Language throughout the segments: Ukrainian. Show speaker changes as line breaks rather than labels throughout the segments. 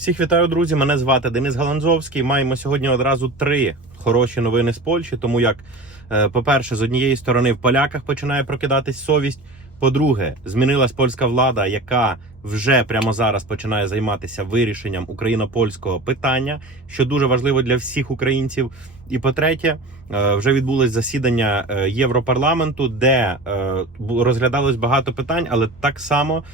Всіх вітаю, друзі. Мене звати Денис Галанзовський. Маємо сьогодні одразу три хороші новини з Польщі. Тому як, е, по-перше, з однієї сторони в поляках починає прокидатись совість. По-друге, змінилась польська влада, яка вже прямо зараз починає займатися вирішенням україно-польського питання, що дуже важливо для всіх українців. І по-третє, е, вже відбулось засідання е, Європарламенту, де е, розглядалось багато питань, але так само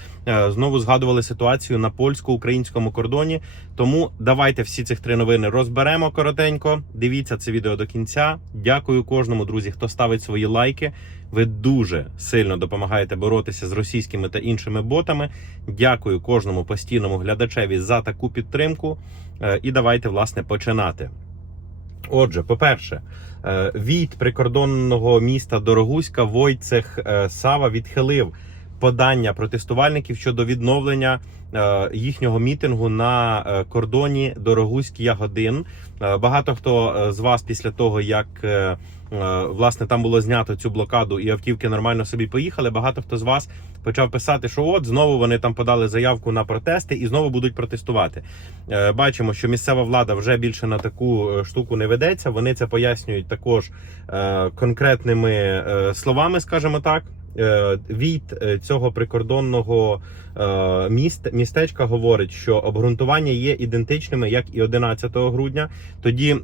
знову згадували ситуацію на польсько-українському кордоні. Тому давайте всі цих три новини розберемо коротенько. Дивіться це відео до кінця. Дякую кожному друзі, хто ставить свої лайки. Ви дуже сильно допомагаєте боротися з російськими та іншими ботами. Дякую кожному постійному глядачеві за таку підтримку. Е, І давайте власне починати. Отже, по-перше, е, від прикордонного міста Дорогуська Войцех е, Сава відхилив подання протестувальників щодо відновлення їхнього мітингу на кордоні Дорогуськ Ягодин. Е, Багато хто з вас після того, як власне там було знято цю блокаду і автівки нормально собі поїхали. Багато хто з вас почав писати, що от знову вони там подали заявку на протести і знову будуть протестувати. Е, Бачимо, що місцева влада вже більше на таку е, штуку не ведеться. Вони це пояснюють також е, конкретними е, словами, скажімо так. Е, Від е, цього прикордонного е, міст містечка говорить, що обґрунтування є ідентичними, як і 11 грудня. Тоді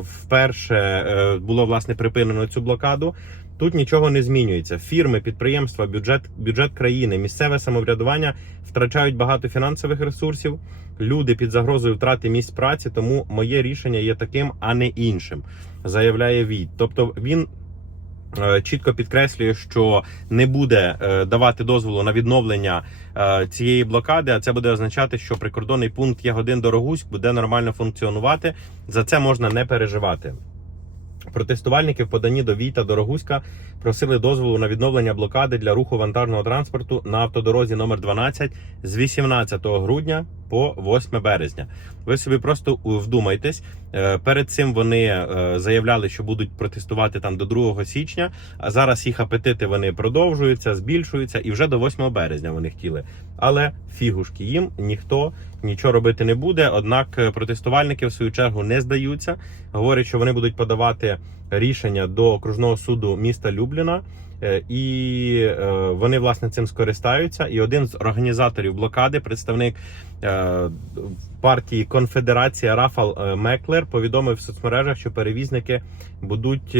вперше було власне припинено цю блокаду. Тут нічого не змінюється. Фірми, підприємства, бюджет, бюджет країни, місцеве самоврядування втрачають багато фінансових ресурсів. Люди під загрозою втрати місць праці. Тому моє рішення є таким, а не іншим, заявляє Віт. Тобто він. Е, Чітко підкреслює, що не буде е, давати дозволу на відновлення е, цієї блокади, а це буде означати, що прикордонний пункт Ягодин Дорогуськ буде нормально функціонувати. За це можна не переживати. Протестувальники в поданні до Війта Дорогуська просили дозволу на відновлення блокади для руху вантажного транспорту на автодорозі номер 12 з 18 грудня по 8 березня. Ви собі просто вдумайтесь. е, Перед цим вони е, заявляли, що будуть протестувати там до 2 січня. А зараз їх апетити вони продовжуються, збільшуються, і вже до 8 березня вони хотіли. Але фігушки їм ніхто нічого робити не буде. Однак е, протестувальники в свою чергу не здаються. Говорять, що вони будуть подавати рішення до окружного суду міста Любліна. Е, І е, вони власне цим скористаються. І один з організаторів блокади, представник партії Конфедерація Рафал Меклер, повідомив в соцмережах, що перевізники будуть.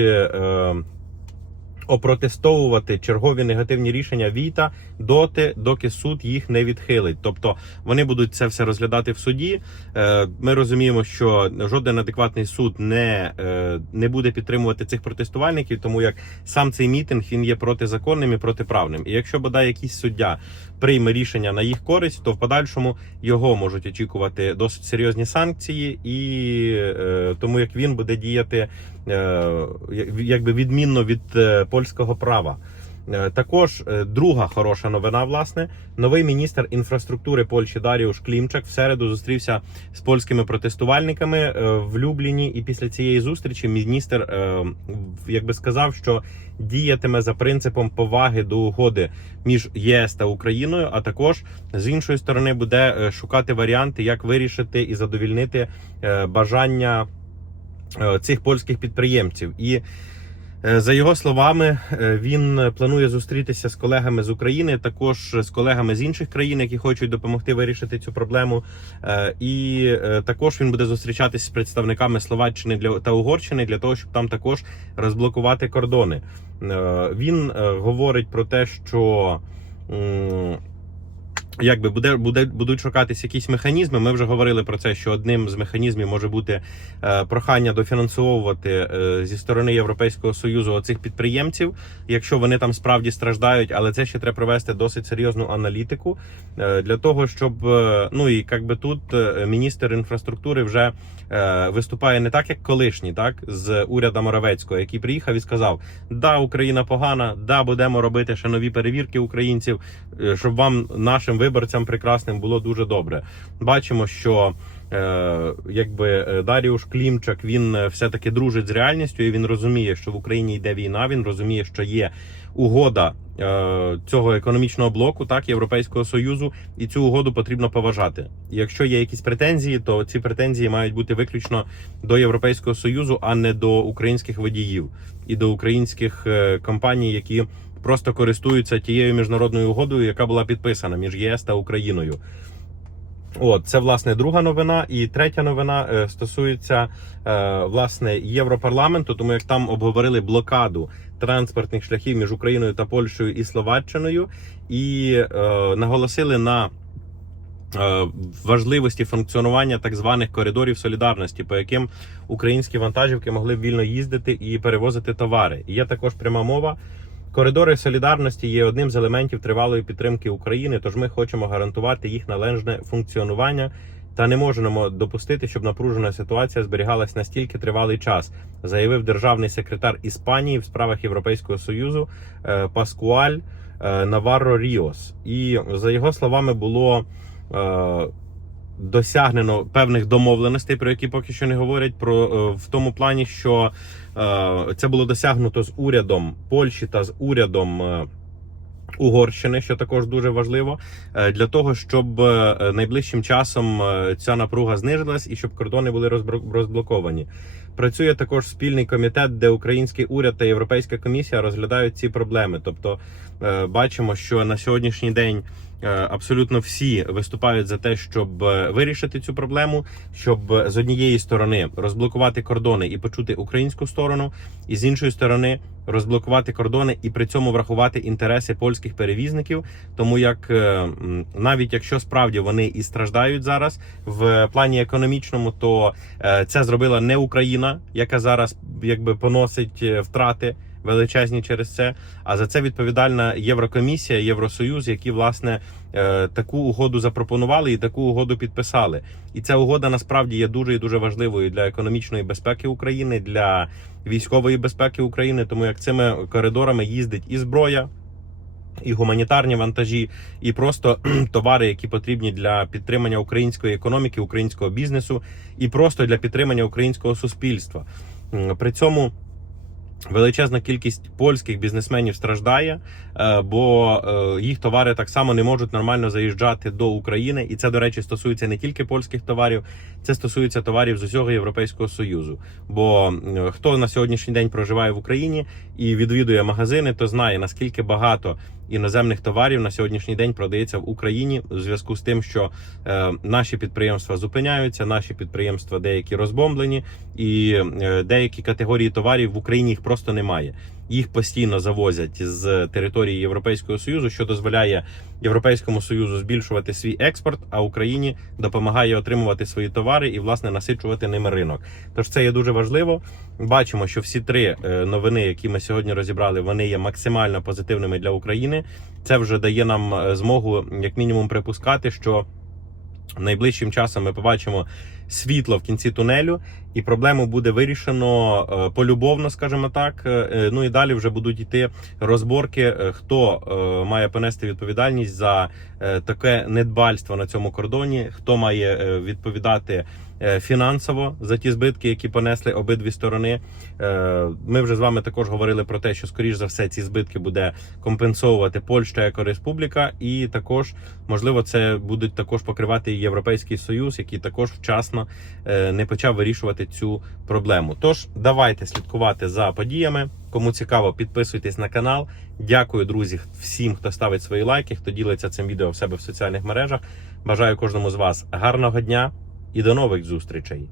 Опротестовувати чергові негативні рішення Віта доти, доки суд їх не відхилить. Тобто вони будуть це все розглядати в суді. Е, Ми розуміємо, що жоден адекватний суд не, е, не буде підтримувати цих протестувальників, тому як сам цей мітинг він є протизаконним і протиправним. І якщо бодай якийсь суддя прийме рішення на їх користь, то в подальшому його можуть очікувати досить серйозні санкції, і е, тому як він буде діяти якби відмінно від е, польського права. Е, Також е, друга хороша новина. Власне, новий міністр інфраструктури Польщі Даріуш Клімчак в середу зустрівся з польськими протестувальниками е, в Любліні. І після цієї зустрічі міністр якби сказав, що діятиме за принципом поваги до угоди між ЄС та Україною, а також з іншої сторони буде шукати варіанти, як вирішити і задовільнити бажання цих польських підприємців. І за його словами, е, він планує зустрітися з колегами з України, також з колегами з інших країн, які хочуть допомогти вирішити цю проблему. Е, І е, також він буде зустрічатися з представниками Словаччини для та Угорщини для того, щоб там також розблокувати кордони. Е, Він е, говорить про те, що. Якби буде, буде будуть шукатись якісь механізми. Ми вже говорили про це, що одним з механізмів може бути е, прохання дофінансовувати е, зі сторони Європейського союзу оцих підприємців, якщо вони там справді страждають, але це ще треба провести досить серйозну аналітику е, для того, щоб е, ну і якби тут е, міністр інфраструктури вже е, виступає не так, як колишній, так з уряда Моровецького, який приїхав і сказав: Да, Україна погана, да, будемо робити ще нові перевірки українців, е, щоб вам нашим виборцям виборцям прекрасним було дуже добре. Бачимо, що е, якби е, Даріуш Клімчак він е, все-таки дружить з реальністю, і він розуміє, що в Україні йде війна. Він розуміє, що є угода е, цього економічного блоку, так Європейського союзу, і цю угоду потрібно поважати. Якщо є якісь претензії, то ці претензії мають бути виключно до Європейського союзу, а не до українських водіїв і до українських е, компаній, які просто користуються тією міжнародною угодою, яка була підписана між ЄС та Україною. От, це власне друга новина. І третя новина е, стосується е, власне Європарламенту, тому як там обговорили блокаду транспортних шляхів між Україною та Польщею і Словаччиною, і е, наголосили на е, важливості функціонування так званих коридорів солідарності, по яким українські вантажівки могли вільно їздити і перевозити товари. Є також пряма мова. Коридори солідарності є одним з елементів тривалої підтримки України, тож ми хочемо гарантувати їх належне функціонування та не можемо допустити, щоб напружена ситуація зберігалась настільки тривалий час, заявив державний секретар Іспанії в справах Європейського союзу е, Паскуаль е, Наварро Ріос. І за його словами було. Досягнено певних домовленостей, про які поки що не говорять, про е, в тому плані, що е, це було досягнуто з урядом Польщі та з урядом е, Угорщини, що також дуже важливо, для того, щоб найближчим часом ця напруга знизилась і щоб кордони були розблоковані. Працює також спільний комітет, де український уряд та Європейська комісія розглядають ці проблеми. Тобто бачимо, що на сьогоднішній день абсолютно всі виступають за те, щоб е, вирішити цю проблему, щоб е, з однієї сторони розблокувати кордони і почути українську сторону, і з іншої сторони розблокувати кордони і при цьому врахувати інтереси польських перевізників. Тому як е, навіть якщо справді вони і страждають зараз в плані економічному, то е, це зробила не Україна, яка зараз якби поносить е, втрати. Величезні через це, а за це відповідальна Єврокомісія, Євросоюз, які власне е, таку угоду запропонували і таку угоду підписали. І ця угода насправді є дуже і дуже важливою для економічної безпеки України, для військової безпеки України, тому як цими коридорами їздить і зброя. І гуманітарні вантажі, і просто товари, які потрібні для підтримання української економіки, українського бізнесу, і просто для підтримання українського суспільства. При цьому величезна кількість польських бізнесменів страждає, е, бо е, їх товари так само не можуть нормально заїжджати до України. І це, до речі, стосується не тільки польських товарів, це стосується товарів з усього Європейського союзу. Бо хто на сьогоднішній день проживає в Україні і відвідує магазини, то знає наскільки багато іноземних товарів на сьогоднішній день продається в Україні у зв'язку з тим, що е, наші підприємства зупиняються, наші підприємства деякі розбомблені, і е, деякі категорії товарів в Україні їх просто немає. Їх постійно завозять з території Європейського союзу, що дозволяє Європейському союзу збільшувати свій експорт, а Україні допомагає отримувати свої товари і власне насичувати ними ринок. Тож це є дуже важливо. Бачимо, що всі три е, новини, які ми сьогодні розібрали, вони є максимально позитивними для України. Це вже дає нам е, змогу, як мінімум, припускати, що найближчим часом ми побачимо світло в кінці тунелю, і проблему буде вирішено е, полюбовно, скажімо так. Е, е, Ну і далі вже будуть йти розборки, хто має понести відповідальність за таке недбальство на цьому кордоні, хто має відповідати фінансово за ті збитки, які понесли обидві сторони. Ми вже з вами також говорили про те, що скоріш за все ці збитки буде компенсовувати Польща як республіка, і також можливо це будуть також покривати Європейський Союз, який також вчасно е, не почав вирішувати цю проблему. Тож давайте слідкувати за подіями. Кому цікаво, підписуйтесь на канал. Дякую, друзі, всім, хто ставить свої лайки, хто ділиться цим відео в себе в соціальних мережах. Бажаю кожному з вас гарного дня і до нових зустрічей.